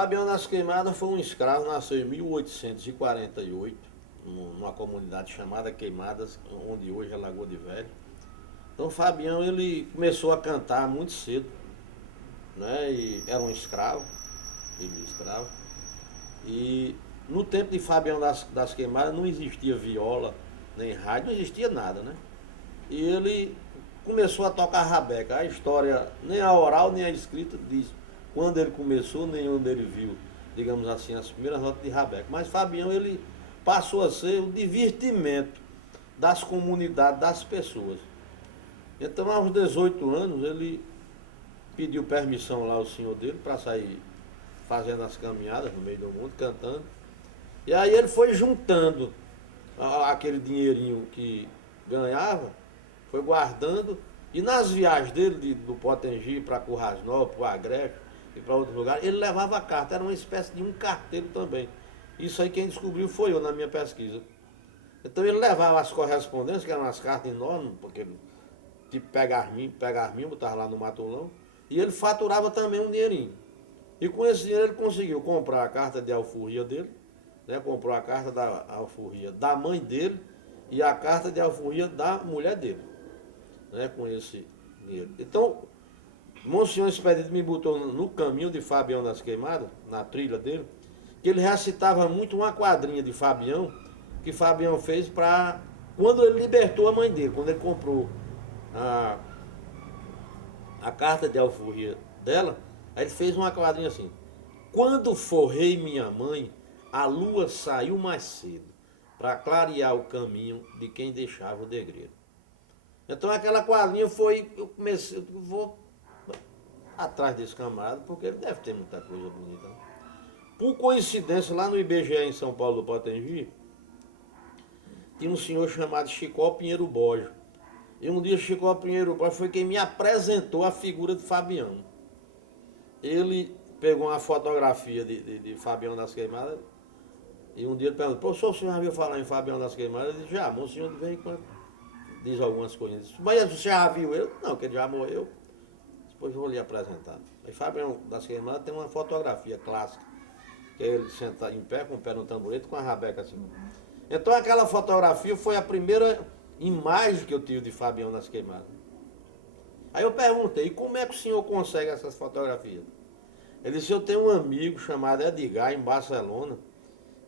Fabião das Queimadas foi um escravo, nasceu em 1848, numa comunidade chamada Queimadas, onde hoje é Lagoa de Velho. Então Fabião ele começou a cantar muito cedo, né? E era um escravo, filho de escravo. E no tempo de Fabião das Queimadas não existia viola, nem rádio, não existia nada, né? E ele começou a tocar rabeca. A história, nem a oral, nem a escrita diz quando ele começou, nem onde ele viu, digamos assim, as primeiras notas de rabeca. Mas Fabião, ele passou a ser o divertimento das comunidades, das pessoas. Então, aos 18 anos, ele pediu permissão lá ao senhor dele para sair fazendo as caminhadas no meio do mundo, cantando. E aí ele foi juntando aquele dinheirinho que ganhava, foi guardando, e nas viagens dele do Potengi para Currais Novos, para o Agreste e para outros lugares, ele levava a carta, era uma espécie de um carteiro também. Isso aí quem descobriu foi eu na minha pesquisa. Então ele levava as correspondências, que eram as cartas enormes, porque tipo pegar-me, botava lá no matulão, e ele faturava também um dinheirinho. E com esse dinheiro ele conseguiu comprar a carta de alforria dele, né? Comprou a carta da alforria da mãe dele e a carta de alforria da mulher dele, né? Com esse dinheiro. Então, Monsenhor Expedito me botou no caminho de Fabião das Queimadas, na trilha dele, que ele recitava muito uma quadrinha de Fabião, que Fabião fez para quando ele libertou a mãe dele, quando ele comprou a, a carta de alforria dela. Aí ele fez uma quadrinha assim: quando forrei minha mãe, a lua saiu mais cedo, para clarear o caminho de quem deixava o degredo. Então aquela quadrinha foi, eu comecei, eu vou atrás desse camarada, porque ele deve ter muita coisa bonita. Né? Por coincidência, lá no IBGE em São Paulo do Potengi, tinha um senhor chamado Chicó Pinheiro Borges. E um dia Chicó Pinheiro Borges foi quem me apresentou a figura de Fabião. Ele pegou uma fotografia de Fabião das Queimadas e um dia ele perguntou: professor, o senhor já viu falar em Fabião das Queimadas? Eu disse: já, monsenhor de vez em quando diz algumas coisas. Mas você já viu ele? Não, que ele já morreu. Depois eu vou lhe apresentar. Aí Fabião das Queimadas tem uma fotografia clássica, que é ele sentado em pé, com o pé no tamborete, com a rabeca assim. Então aquela fotografia foi a primeira imagem que eu tive de Fabião das Queimadas. Aí eu perguntei: e como é que o senhor consegue essas fotografias? Ele disse: eu tenho um amigo chamado Edgar, em Barcelona,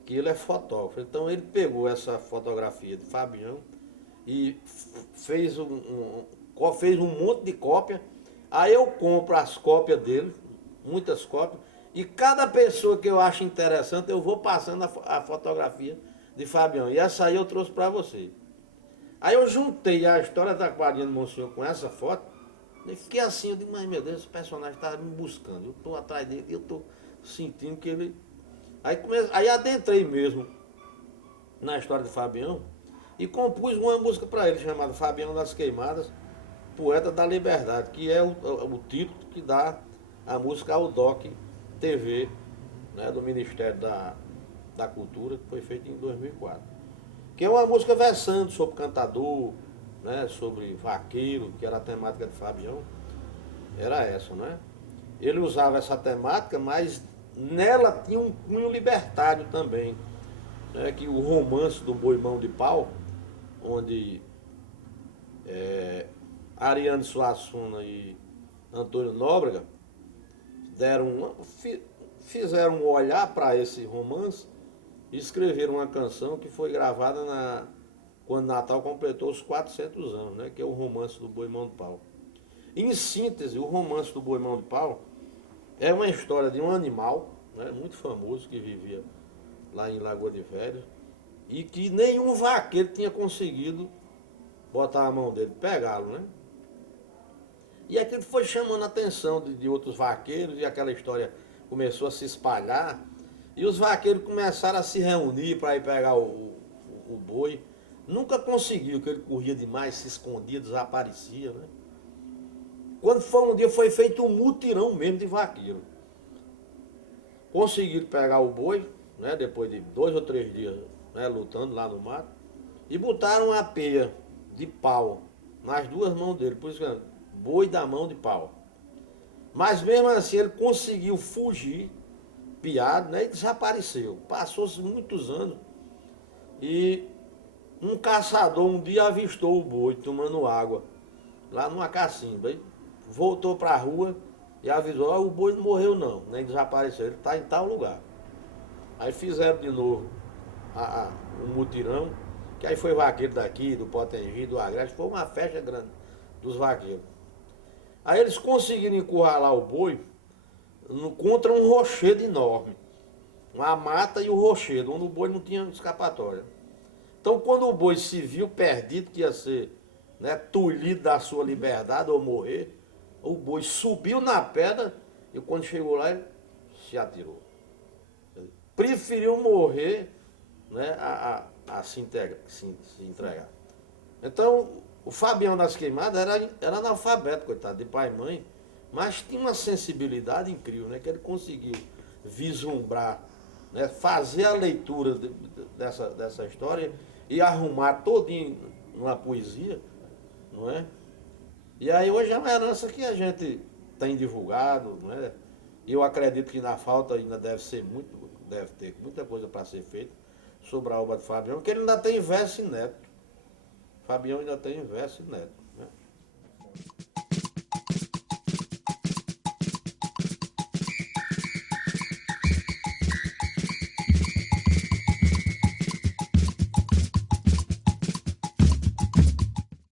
que ele é fotógrafo. Então ele pegou essa fotografia de Fabião e fez fez um monte de cópia. Aí eu compro as cópias dele, muitas cópias, e cada pessoa que eu acho interessante, eu vou passando a fotografia de Fabião. E essa aí eu trouxe para você. Aí eu juntei a história da quadrinha do Monsenhor com essa foto, e fiquei assim, eu digo: mas meu Deus, esse personagem está me buscando, eu estou atrás dele, eu estou sentindo que ele... Aí adentrei mesmo na história de Fabião e compus uma música para ele, chamada Fabião das Queimadas, Poeta da Liberdade, que é o título que dá a música ao DOC TV, né, do Ministério da Cultura, que foi feita em 2004. Que é uma música versando sobre cantador, né, sobre vaqueiro, que era a temática de Fabião, era essa, né? Ele usava essa temática, mas nela tinha um cunho libertário também, né, que o romance do Boi Mão de Pau, onde Ariano Suassuna e Antônio Nóbrega fizeram um olhar para esse romance e escreveram uma canção que foi gravada quando Natal completou os 400 anos, né, que é o romance do Boi Mão de Pau. Em síntese, o romance do Boi Mão de Pau é uma história de um animal, né, muito famoso, que vivia lá em Lagoa de Velho, e que nenhum vaqueiro tinha conseguido botar a mão dele, pegá-lo, né? E aquilo foi chamando a atenção de outros vaqueiros, e aquela história começou a se espalhar, e os vaqueiros começaram a se reunir para ir pegar o boi. Nunca conseguiu, que ele corria demais, se escondia, desaparecia, né? Quando foi um dia, foi feito um mutirão mesmo de vaqueiro. Conseguiram pegar o boi, né, depois de 2 ou 3 dias, né, lutando lá no mato, e botaram uma peia de pau nas 2 mãos dele, por isso que é boi da mão de pau. Mas mesmo assim ele conseguiu fugir piado, né? E desapareceu. Passou-se muitos anos e um caçador um dia avistou o boi tomando água lá numa cacimba. E voltou para a rua e avisou: "Ó, o boi não morreu não, nem desapareceu, ele está em tal lugar." Aí fizeram de novo um mutirão, que aí foi vaqueiro daqui, do Potengi, do Agreste, foi uma festa grande dos vaqueiros. Aí eles conseguiram encurralar o boi contra um rochedo enorme. Uma mata e o rochedo, onde o boi não tinha escapatória. Então quando o boi se viu perdido, que ia ser, né, tolhido da sua liberdade ou morrer, o boi subiu na pedra e quando chegou lá ele se atirou. Preferiu morrer, né, a se entregar. Então, o Fabião das Queimadas era analfabeto, coitado, de pai e mãe, mas tinha uma sensibilidade incrível, né, que ele conseguiu vislumbrar, né, fazer a leitura dessa história e arrumar todinho numa poesia, não é? E aí hoje é uma herança que a gente tem divulgado, não é? E eu acredito que na falta ainda deve ter muita coisa para ser feita sobre a obra de Fabião, que ele ainda tem verso e neto. Fabião ainda tem verso e neto, né?